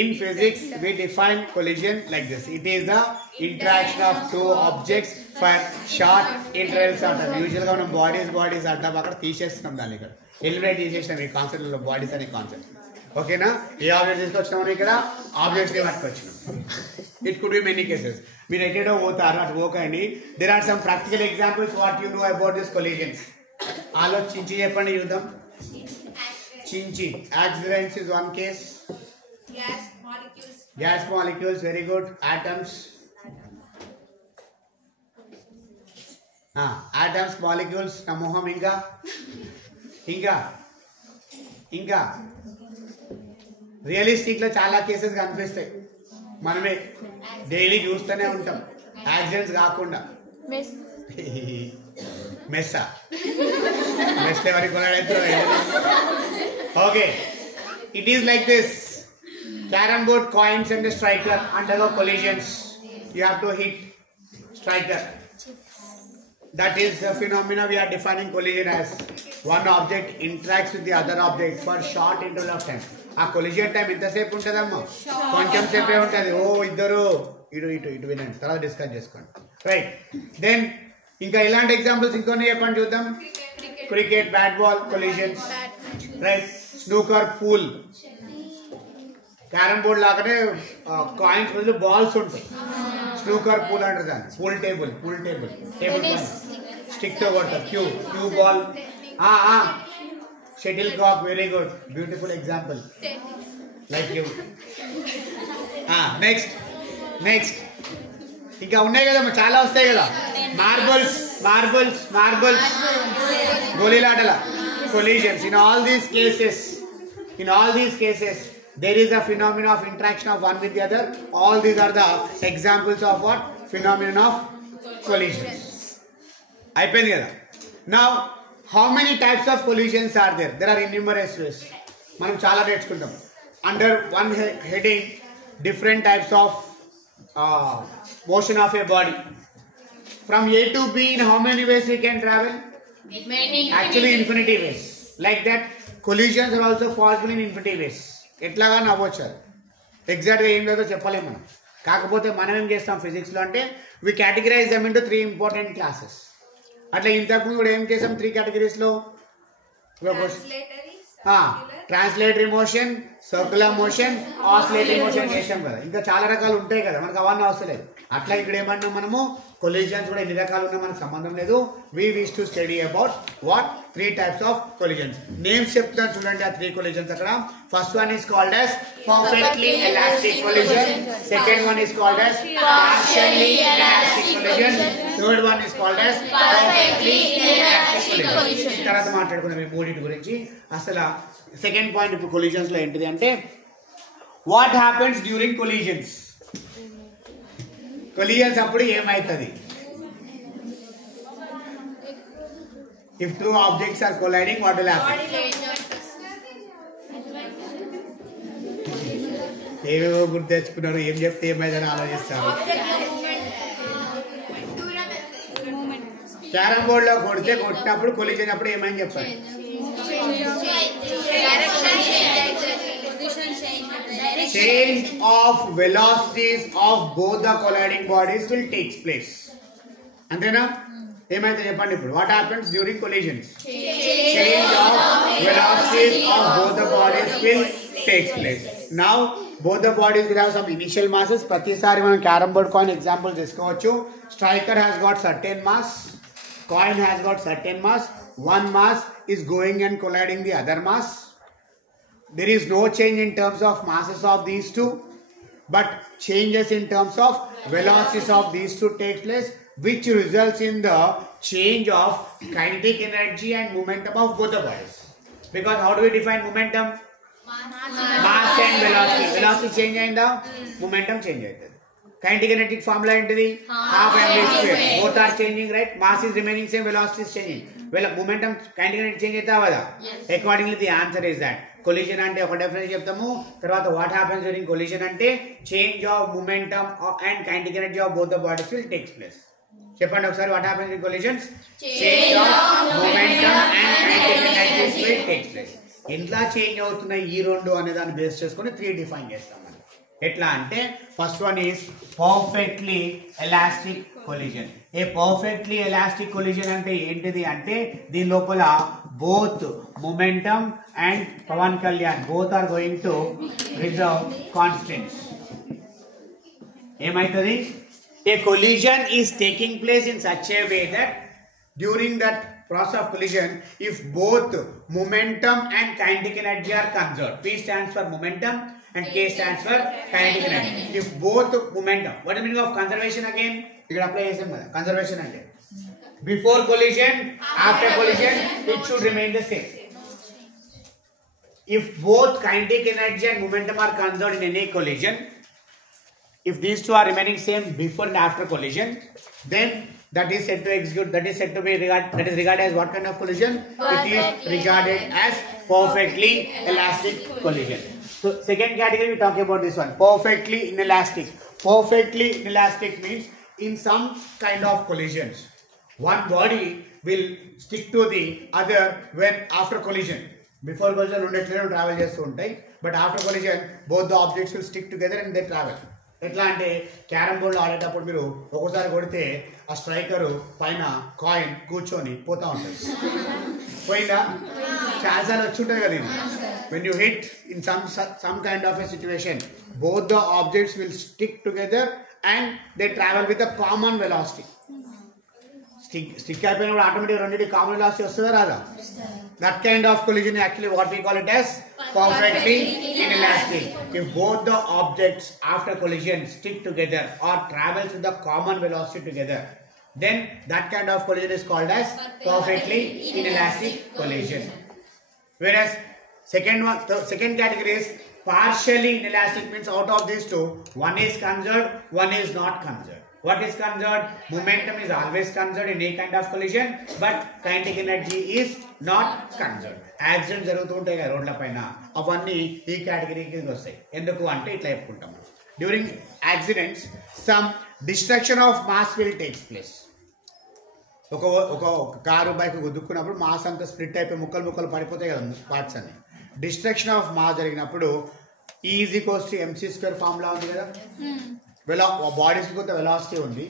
In physics, we define collision like this. It is the interaction of 2 objects for short intervals of time. Usually, మనం bodies అంటాం, అక్కడ తీసేస్తున్నాం దాన్ని. ఇక్కడ eliminate చేసేసినాం ఈ కాన్సెప్ట్లో బాడీస్ అనే కాన్సెప్ట్. ఓకేనా? ఏ ఆబ్జెక్ట్స్ తీసుకొచ్చినాము? ఇక్కడ ఆబ్జెక్ట్స్ని పట్టుకొచ్చినాం. It could be many cases. మీరు ఎక్కడో పోతారు, అటు పోకండి. There are some practical examples what you know about this collisions. ఆలోచించి చెప్పండి చూద్దాం. చించి accidents is one case. Gas molecules, very good. Atoms. Atoms, molecules. Namoham ఇంకా రియలిస్టిక్ లో చాలా కేసెస్ కనిపిస్తాయి, మనమే డైలీ చూస్తూనే ఉంటాం. యాక్సిడెంట్స్ కాకుండా మెస్సా మెస్ ఎవరికి కొనడైతే. Okay, it is like this. Carrom board, coins and the striker undergo collisions. You have to hit striker. That is the phenomena we are defining collision as. One object interacts with the other object for short interval of time. ఆ collision time ఎంతసేపు ఉంటుందమ్మా? కొంచెం సేపే ఉంటుంది. ఓ ఇద్దరు ఇటు వినండి, తర్వాత discuss చేసుకోండి. రైట్, దెన్ ఇంకా ఇలాంటి ఎగ్జాంపుల్స్ ఇంకొన్ని చెప్పండి చూద్దాం. Cricket, bat ball collisions, right. Snooker, pool, carrom board లాగానే కాయిన్స్ బదులు బాల్స్ ఉంటాయి. స్నూకర్ పూల్ అంటారు దాన్ని. పూల్ టేబుల్ స్టిక్ తో కొడతారు. Cue ball, shuttle cock, very good, beautiful example, like you. Next ఇంకా ఉన్నాయి కదా, చాలా వస్తాయి కదా. మార్బుల్స్ గోళీలాటల collisions. In all these cases there is a phenomenon of interaction of one with the other. All these are the examples of what? Phenomenon of collisions. అయిపోయింది కదా. Now how many types of collisions are there? There are innumerable ways. మనం చాలా నేర్చుకుంటాం. Under one heading, different types of motion of a body. From A to B, in how many ways we can travel? Actually infinity ways. Like that, collisions are also possible in infinity ways. ఎట్లాగా నవ్వచ్చు. ఎగ్జాక్ట్గా ఏం లేదో చెప్పలేము మనం. కాకపోతే మనం ఏం చేస్తాం ఫిజిక్స్లో అంటే we categorize them into 3 important classes. అట్లా ఇంతకుముందు కూడా ఏం చేసాం 3 కేటగిరీస్లో? Translatory motion, circular motion, oscillatory motion చేసాం కదా. ఇంకా చాలా రకాలు ఉంటాయి కదా, మనకు అవన్నీ అవసరం లేదు. అట్లా ఇక్కడ ఏమన్నాం మనము, collisions కూడా ఎన్ని రకాలు ఉన్నా మనకు సంబంధం లేదు. We wish to study about what? 3 types of collisions. Names చెప్తాను చూడండి ఆ 3 collisions అక్కడ. First one is called as perfectly elastic collision. Second one is called as partially elastic collision. Third one is called as perfectly elastic collision. తర్వాత మాట్లాడుకున్నాం ఈ మూడింటి గురించి. అసలు సెకండ్ పాయింట్ ఇప్పుడు collisions లో ఏంటిది అంటే, what happens during collisions? collisions అప్పుడు ఏమైతుంది? If two objects are colliding, what will happen? ఏమేమో గుర్తు తెచ్చుకున్నారు, ఏం చెప్తే ఏమైందని ఆలోచిస్తారు. క్యారమ్ బోర్డ్ లో కొట్టినప్పుడు కొలిజన్ అప్పుడు ఏమైంది చెప్పాలి? Change of velocities of both the colliding bodies will take place. అంతేనా? ఏమైతే చెప్పండి ఇప్పుడు. What happens during collisions? Change of velocities of both the bodies will take place. Now both the bodies will have some initial masses. ప్రతిసారి మనం carrom board coin example తీసుకోవచ్చు. Striker has got certain mass, coin has got certain mass. One mass is going and colliding the other mass. There is no change in terms of masses of these two, but changes in terms of velocities of these two take place, which results in the change of kinetic energy and momentum of both the bodies. Because how do we define momentum? Mass and velocity. Velocity change ayinda, momentum change aytadi. Kinetic energy formula entidi half mv square. Both are changing, right? Mass is remaining same, velocity is changing. Well, momentum, kinetic energy change ayta avada. Accordingly, the answer is that collision ante oka definition cheptamu. Tarvata what happens during collision ante change of momentum and kinetic energy of both the bodies will take place. Cheppandi okasari what happens in collisions? Change of momentum and kinetic energy will take place. Entla change అవుతున్న ఈ రెండు అనే దాన్ని base చేసుకొని 3 define చేస్తాం మనం. ఎట్లా అంటే first one is perfectly elastic collision. A perfectly elastic collision అంటే ఏంటిది అంటే దీని లోపల both momentum and Pawan Kalyan both are going to reserve constants. ఏమైతది? A collision is taking place in such a way that during that process of collision, if both momentum and kinetic energy are conserved. P stands for momentum and K stands for kinetic energy. If both momentum, what is the meaning of conservation again? You can apply SM conservation again. Before collision, after collision, it should remain the same. If both kinetic energy and momentum are conserved in any collision, if these two are remaining same before and after collision, then that is said to execute, that is said to be regarded as what kind of collision? It is regarded as perfectly elastic collision. So second category we talk about this one, perfectly inelastic. Perfectly inelastic means in some kind of collisions, one body will stick to the other when after collision. Before collision undetlane travel chestu untai, but after collision both the objects will stick together and they travel. ఎట్లా అంటే carrom board ఆడేటప్పుడు మీరు ఒకసారి కొడితే ఆ striker పైన coin కూర్చొని పోతా ఉంటుంది. పోయిందా? చాలాసార్లు వచ్చి ఉంటుంది కదా ఇది. When you hit in some kind of a situation, both the objects will stick together and they travel with a common velocity. Stick అయిపోయినప్పుడు ఆటోమేటిక్ రెండింటి కామన్ వెలాసిటీ వస్తుందా రాదా? That kind of collision is actually what we call it as perfectly inelastic. If both the objects after collision stick together or travels with the common velocity together, then that kind of collision is called as perfectly inelastic collision. Whereas second category is partially inelastic, means out of these two, one is conserved, one is not conserved. What is conserved? Momentum is always conserved in any kind of collision, but kinetic energy is not conserved. Accidents జరుగుతూ ఉంటాయి కదా రోడ్ల పైన, అవన్నీ ఈ కేటగిరీకి వస్తాయి. ఎందుకు అంటే ఇట్లా చెప్పుకుంటాం. During accidents some destruction of mass will takes place. ఒక కారు బైక్ గుద్దుకున్నప్పుడు మాస్ అంతా స్ప్లిట్ అయిపోయి ముక్కలు పడిపోతాయి కదా పార్ట్స్ అన్ని. డిస్ట్రక్షన్ ఆఫ్ మాస్ జరిగినప్పుడు is equals to MC square formula ఉంది కదా. బాడీస్కి కొంత వెలాసిటీ ఉంది,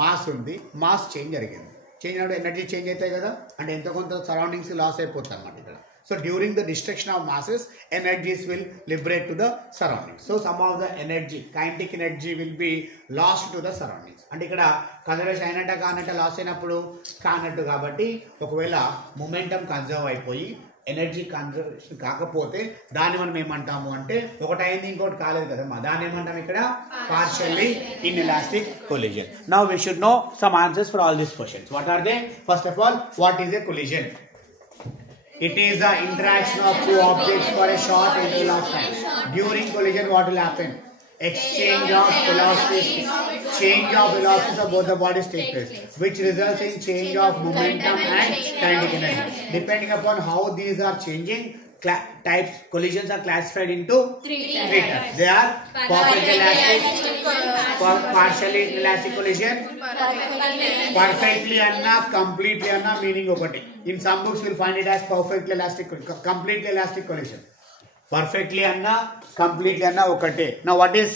మాస్ ఉంది, మాస్ చేంజ్ జరిగింది. చేంజ్ అయినప్పుడు ఎనర్జీ చేంజ్ అవుతాయి కదా, అంటే ఎంతో కొంత సరౌండింగ్స్ లాస్ అయిపోతుంది అన్నమాట ఇక్కడ. So during the destruction of masses energies will liberate to the surroundings. So some of the energy kinetic energy will be last to the surroundings. అంటే ఇక్కడ కన్జర్వేషన్ అయినట్ట కానట్ట లాస్ అయినప్పుడు కానట్టు, కాబట్టి ఒకవేళ మొమెంటం కన్జర్వ్ అయిపోయి ఎనర్జీ కన్జర్వేషన్ కాకపోతే దాన్ని మనం ఏమంటాము అంటే ఒకటి అయింది ఇంకోటి కాలేదు కదమ్మా, దాన్ని ఏమంటాం ఇక్కడ partially inelastic collision. Now we should know some answers for all these questions. What are they? First of all, what is a collision? It is the interaction of two objects for a short interval of time. During collision, what will happen? Exchange of velocities. Change of velocities of both the bodies take place, which results in change of momentum and kinetic energy. Depending upon how these are changing, types collisions are classified into three types. They are perfectly elastic, partially inelastic collision, perfectly anna, completely anna, meaning okati. In some books you will find it as perfectly elastic, completely elastic collision. Perfectly anna, completely anna okate. Now what is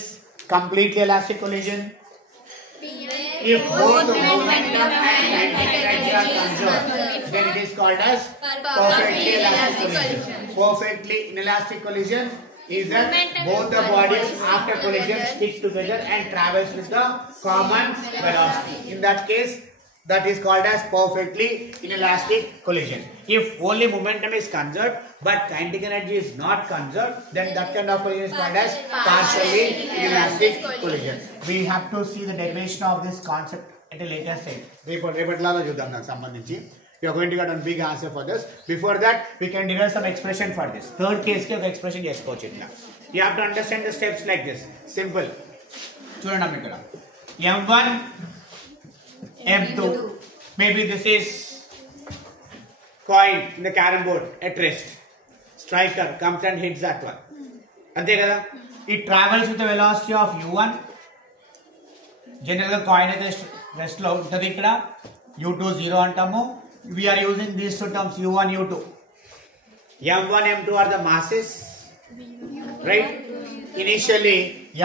completely elastic collision? If both the momentum and kinetic energy are conserved, then it is called as perfectly elastic collision. Perfectly inelastic collision is that both the bodies after collision stick together and travels with the common velocity. In that case, that is called as perfectly inelastic collision. If only momentum is conserved but kinetic energy is not conserved, then that kind of collision is called as partially inelastic collision. We have to see the derivation of this concept at a later stage. రేపటిలాగా చూద్దాం దానికి సంబంధించి. You are going to get a big answer for this. Before that, we can derive some expression for this. Third case ki oka expression chesukochu itla. You have to understand the steps like this. Simple. Chudandi amma ikkada M1 M2. Maybe this is coin in the carrom board at rest. Striker comes and hits that one. Ante kada. It travels with the velocity of u1. General ga coin aithe rest lo untadi ikkada. u2 0 antamu. We are using these two terms u1 u2. M1 M2 are the masses, right? Initially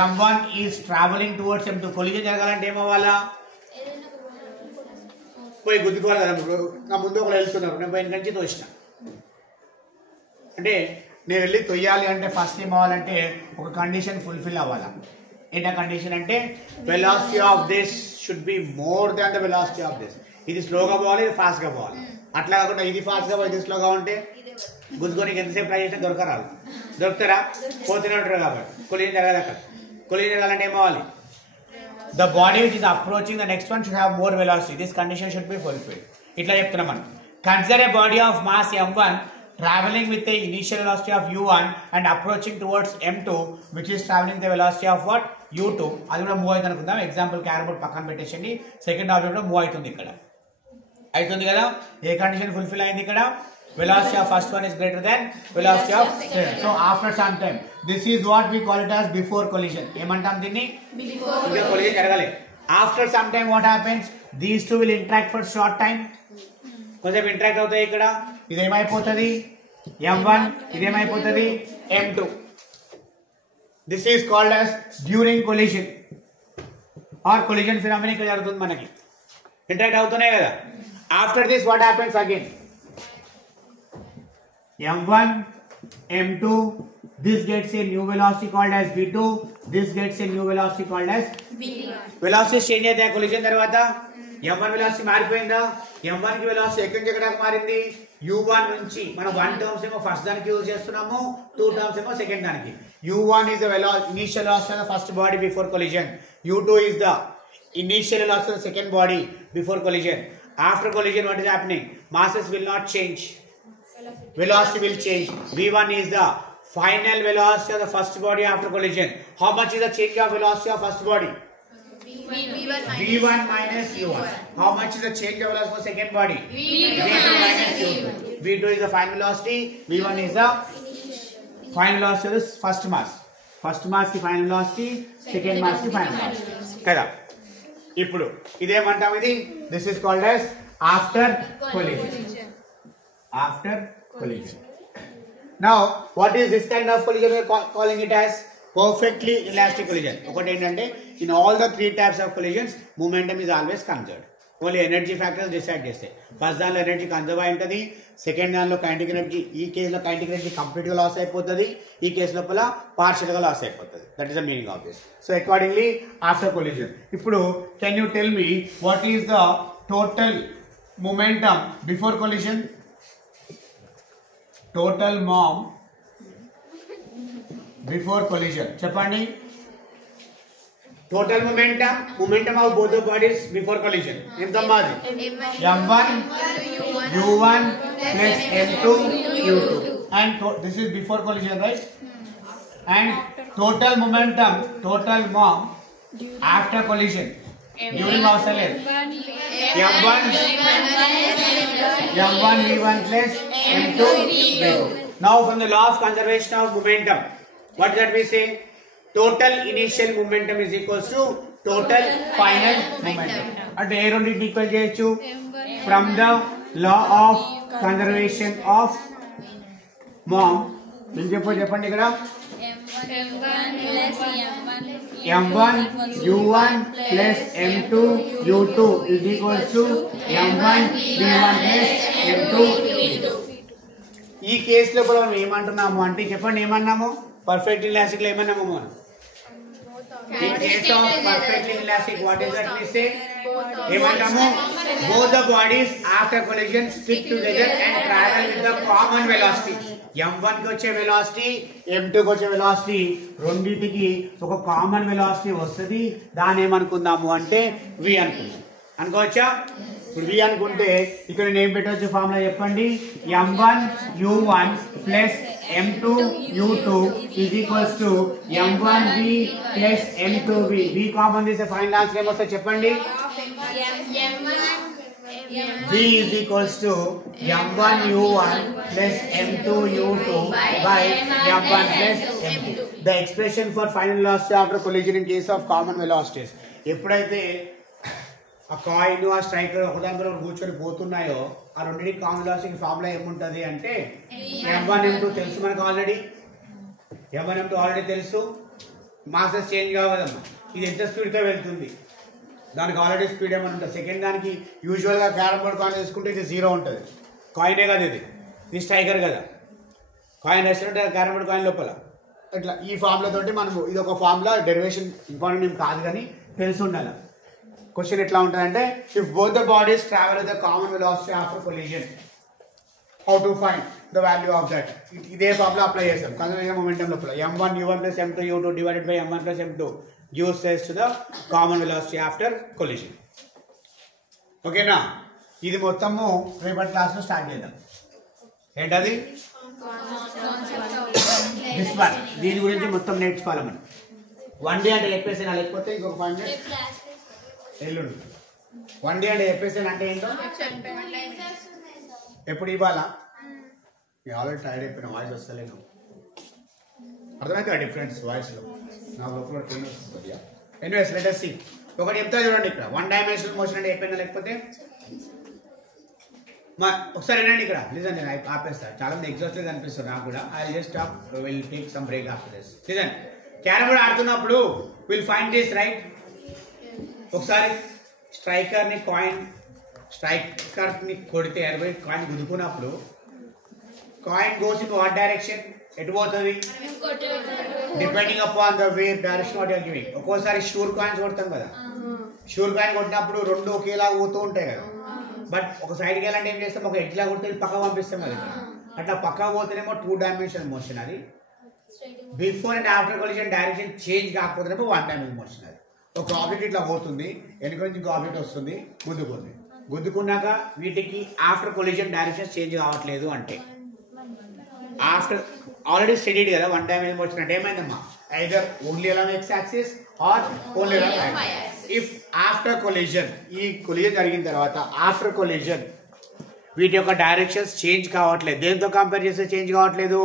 M1 is traveling towards M2. Collision జరగాలంటే ఏమవ్వాలా? పోయి గుద్దుకోవాలి కదా. నా ముందు ఒకరు వెళ్తున్నారు, నేను పోయిన నుంచి తోసిన. అంటే నేను వెళ్ళి తొయ్యాలి అంటే ఫస్ట్ ఏం అవ్వాలంటే ఒక కండిషన్ ఫుల్ఫిల్ అవ్వాలా. ఏంటా కండిషన్ అంటే velocity of this should be more than the velocity of this. ఇది స్లోగా పోవాలి, ఇది ఫాస్ట్గా పోవాలి. అట్లా కాకుండా ఇది ఫాస్ట్గా పోయి ఇది స్లోగా ఉంటే గుద్దుకొని ఎంతసేపు ట్రై చేసినా దొరకరాదు. దొరుకుతారా? పోతూనే ఉంటారు. కాబట్టి కొలిజన్ జరగదు. అక్కడ కొలిజన్ జరగాలంటే ఏమవ్వాలి? The body which is approaching the next one should have more velocity. This condition should be fulfilled. ఇట్లా చెప్తున్నాం మనం. Consider a body of mass m1 traveling with the initial velocity of u1 and approaching towards m2, which is traveling the velocity of what? u2. అది కూడా move అవుతుంది అనుకుందాం. Example carrom board పక్కన పెట్టేసండి. Second object కూడా move అవుతుంది. ఇక్కడ అవుతుంది కదా. ఏ కండిషన్ ఫుల్ఫిల్ అయింది ఇక్కడ? Velocity of first one is greater than velocity of second. So after some time, this is what we call it as before collision. ఏమంటాం దీన్ని? Before collision జరగాలి. After some time what happens? These two will interact for short time. కొంచెం interact అవుతాయి. ఇక్కడ ఇదేమైపోతుంది? M1, ఇదేమైపోతుంది? M2. This is called as during collision or collision phenomenon ఇక్కడ జరుగుతుంది మనకి interact అవుతున్నాయి కదా. After this what happens again m1 m2 this gets a new velocity called as v2, this gets a new velocity called as v1. velocity change అయితే collision తర్వాత m1 velocity మారిపోయిందా, m1 కి velocity ఎక్కడి నుంచి ఎక్కడికి మారింది, u1 నుంచి మనం 1 terms ఏమో ఫస్ట్ దానికి యూజ్ చేస్తున్నాము, 2 టర్మ్స్ ఏమో సెకండ్ దానికి. u1 is the initial velocity of the first body before collision, u2 is the initial velocity of the second body before collision. After collision what is happening, masses will not change, velocity will change. v1 is the final velocity of the first body after collision. How much is the change of velocity of first body? v1 minus u1. How much is the change of velocity for second body? v2 minus u2. v2 is the final velocity, v1 is the final velocity of the first mass. First mass ki final velocity, second mass ki final velocity కదా. ఇప్పుడు ఇదేమంటాం, ఇది this is called as after collision. After collision. Now what is this kind of collision? We are calling it as perfectly elastic collision. ఒకటి ఏంటంటే in all the three types of collisions momentum is always conserved. Only energy factors decide చేస్తాయి. First దానిలో energy conserve అయి ఉంటుంది, second దానిలో kinetic energy, ఈ కేసులో kinetic energy complete గా లాస్ అయిపోతుంది, ఈ కేసు లోపల పార్షియల్ గా లాస్ అయిపోతుంది. That is the meaning of this. So accordingly after collision. ఇప్పుడు can you tell me what is the total momentum before collision? Total mom before collision చెప్పండి. Total momentum of both the bodies before collision. ఎంతమ్మా అది? m1 u1 plus m2 u2. And this is before collision, right? And total momentum, total mom after collision during oscillation. m1 v1 plus m2 v2. Now from the law of conservation of momentum, what that we say? Total initial momentum is equals to total final momentum. అంటే ఏ రెండింటిని equal చేయొచ్చు? From the law of conservation of mom ఏం చెప్పండి ఇక్కడ? m1 u1 plus m2 u2 is equals to m1 v1 plus m2 v2. ఈ కేసులో కూడా మనం ఏమంటున్నాము అంటే చెప్పండి, ఏమన్నాము? పర్ఫెక్ట్ ఇలాస్టిక్ లో ఏమన్నాము మనం? In case of perfectly elastic, what is that we say? ఏమంటాము? Both the bodies after collision stick together and travel with the common velocity. m1 కి వచ్చే వెలాసిటీ, m2 కి వచ్చే వెలాసిటీ రెండింటికి ఒక కామన్ వెలాసిటీ వస్తుంది. దాన్ని ఏమనుకుందాము అంటే v అనుకుందాం. అనుకోవచ్చా? ఇప్పుడు v అనుకుంటే ఇక్కడ నేను పెట్టవచ్చు ఫార్ములా చెప్పండి. m1 u1 plus m2 u2 is equals to m1v plus m2v. v common తీసే ఫైనల్ ఆన్సర్ ఏమొస్తుంది చెప్పండి? v is equals to m1 u1 plus m2 u2 by m1 plus m2. The expression for final velocity after collision in case of common velocities. ఎప్పుడైతే ఆ coin ఆ striker ఒకదానితో కూర్చొని పోతున్నాయో ఆ రెండింటికి కామన్ వెలాసిటీ ఫార్ములా ఏముంటది అంటే m1 m2 తెలుసు మనకు ఆల్రెడీ. m1 m2 ఆల్రెడీ తెలుసు. మాసెస్ చేంజ్ కావదమ్మా. ఇది ఎంత స్పీడ్తో వెళ్తుంది, దానికి ఆల్రెడీ స్పీడ్ ఏమని ఉంటుంది. సెకండ్ దానికి యూజువల్గా క్యారమ్ బోర్డ్ కాయిన్ తీసుకుంటే ఇది 0 ఉంటుంది. కాయినే కదా ఇది స్ట్రైకర్ కదా. కాయిన్ వేస్తుంటే క్యారమ్ బోర్డ్ కాయిన్ లోపల ఇట్లా ఈ ఫార్ములా తోటి మనము ఇది ఒక ఫార్ములా, డెరివేషన్ ఇంపార్టెంట్ ఏం కాదు కానీ తెలిసి ఉండాలి. క్వశ్చన్ ఎట్లా ఉంటుందంటే if both the bodies travel with the common velocity after collision, how to find the value of that? ఇదే ఫార్ములా అప్లై చేస్తాం కన్జర్వేషన్ మొమెంటం లోపల. m1 u1 plus m2 u2 divided by m1 plus m2 gives rise to the common velocity after collision. ఓకేనా? ఇది మొత్తము రేపటి class లో start చేద్దాం. ఏంటది? This one. దీని గురించి మొత్తం నేర్చుకోవాలి మనం. 1 day అంటే చెప్పేసి లేకపోతే ఇంకొక పాయింట్ ఎల్లుండి 1 day అంటే చెప్పేసి అంటే ఏంటో ఎప్పుడు ఇవ్వాలా? ఆల్రెడీ టైర్డ్ అయిపోయిన వాయిస్ వస్తలేదు. అర్థమైతే డిఫరెన్స్ వాయిస్లో నా లోపల ట్రైన్ వస్తుంది. Anyways let us see. ఒకటి చెప్తా చూడండి ఇక్కడ 1 dimensional మోషన్ అంటే అయిపోయినా లేకపోతే ఒకసారి ఏంటండి ఇక్కడ లిజన్, నేను ఆపేస్తా. చాలా మంది ఎగ్జాస్టెడ్ అనిపిస్తుంది నాకు కూడా. I just stop, will take some break after this. Listen, carrom board ఆడుతున్నప్పుడు విల్ ఫైండ్ దిస్ రైట్. ఒకసారి స్ట్రైకర్ ని కొడితే కాయిన్ గుద్దుకున్నప్పుడు coin goes in what direction? ఎటు పోతుంది? Depending upon the way direction what you're giving. ఒక్కోసారి sure coins కొడతాం కదా, షూర్ కాయిన్ కొట్టినప్పుడు రెండు ఒకేలాగా పోతూ ఉంటాయి కదా. బట్ ఒక సైడ్కి వెళ్ళాలంటే ఏం చేస్తాం, ఒక ఎడ్జ్లా కొడితే పక్క పంపిస్తాం కదా. అట్లా పక్క పోతేనేమో 2 డైమెన్షనల్ మోషన్ అది. Before and after collision direction change కాకపోతేనేమో 1 డైమెన్షనల్ మోషన్ అది. ఒక ఆబ్జెక్ట్ ఇట్లా పోతుంది, వెనుక నుంచి ఇంకో ఆబ్జెక్ట్ వస్తుంది, గుద్దుకుంది. గుద్దుకున్నాక వీటికి ఆఫ్టర్ కొలిజన్ డైరెక్షన్ చేంజ్ కావట్లేదు అంటే ఆఫ్టర్ ఆల్రెడీ స్టడీడ్ కదా 1 డైమెన్షనల్ మోషన్ అంటే ఏమైందమ్మా, either only along X axis or only along Y axis. If after collision, ఈ కొలిజన్ జరిగిన తర్వాత ఆఫ్టర్ కొలిజన్ వీటి యొక్క డైరెక్షన్స్ చేంజ్ కావట్లేదు, దేంతో కంపేర్ చేస్తే చేంజ్ కావట్లేదు,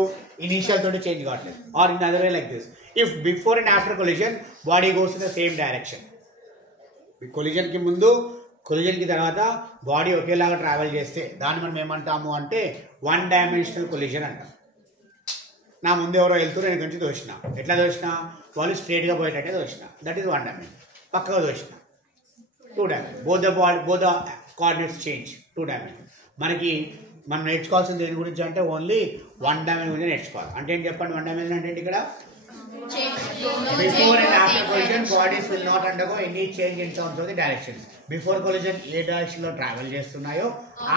ఇనిషియల్ తోటి చేంజ్ కావట్లేదు. Or in other way like this, if before and after collision body goes in the same direction. Collision కి ముందు కొలిజన్ కి తర్వాత బాడీ ఒకేలాగా ట్రావెల్ చేస్తే దాన్ని మనం ఏమంటాము అంటే 1 డైమెన్షనల్ కొలిజన్ అంటాం. నా ముందు ఎవరో వెళ్తూ నేను కొంచెం దోషిన, ఎట్లా దోషిన, వాళ్ళు స్ట్రేట్గా పోయేటట్టే దోషిన, దట్ ఈస్ 1 డైమెన్షన్. పక్కగా దోషిన 2 dimension. Both the coordinates change 2 dimension. మనం నేర్చుకోవాల్సింది దేని గురించి అంటే ఓన్లీ 1 డైమెన్షన్ గురించి నేర్చుకోవాలి. అంటే ఏంటి చెప్పండి, 1 డైమెన్షన్ అంటే ఇక్కడ before and after collision bodies will not undergo any change in terms of the directions. Before collision A direction లో ట్రావెల్ చేస్తున్నాయో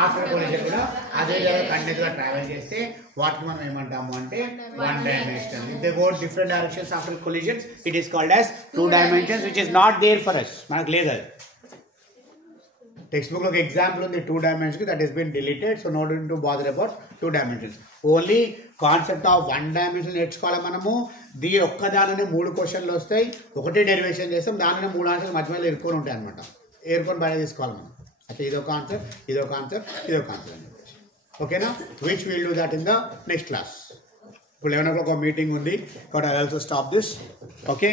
ఆఫ్టర్ కొలిజన్ కూడా అదే విధంగా కంటిన్యూస్ గా ట్రావెల్ చేస్తే వాటిని మనం ఏమంటాము అంటే 1 dimension. If they go different directions after collisions it is called as 2 dimensions which is not there for us. మనకు లేదు అది. టెక్స్ట్ బుక్ లో ఒక ఎగ్జాంపుల్ ఉంది 2 dimension, that is been deleted. So no need to bother about 2 dimensions. Only concept of 1 dimension నేర్చుకోవాలి మనము. దీని ఒక్కదానినే 3 క్వశ్చన్లు వస్తాయి, ఒకటే డెరివేషన్ చేస్తాం, దానిని 3 ఆన్సర్లు మధ్య మధ్యలో ఇరుక్కొని ఉంటాయి అనమాట. ఏరుకొని బయట తీసుకోవాలి మనం. అంటే ఇదొక ఆన్సర్, ఇదొక ఆన్సర్, ఇదొక ఆన్సర్ అని చెప్పేసి. ఓకేనా? Which will do that in the next class. ఇప్పుడు 11 o'clock మీటింగ్ ఉంది, but I also stop this. Okay.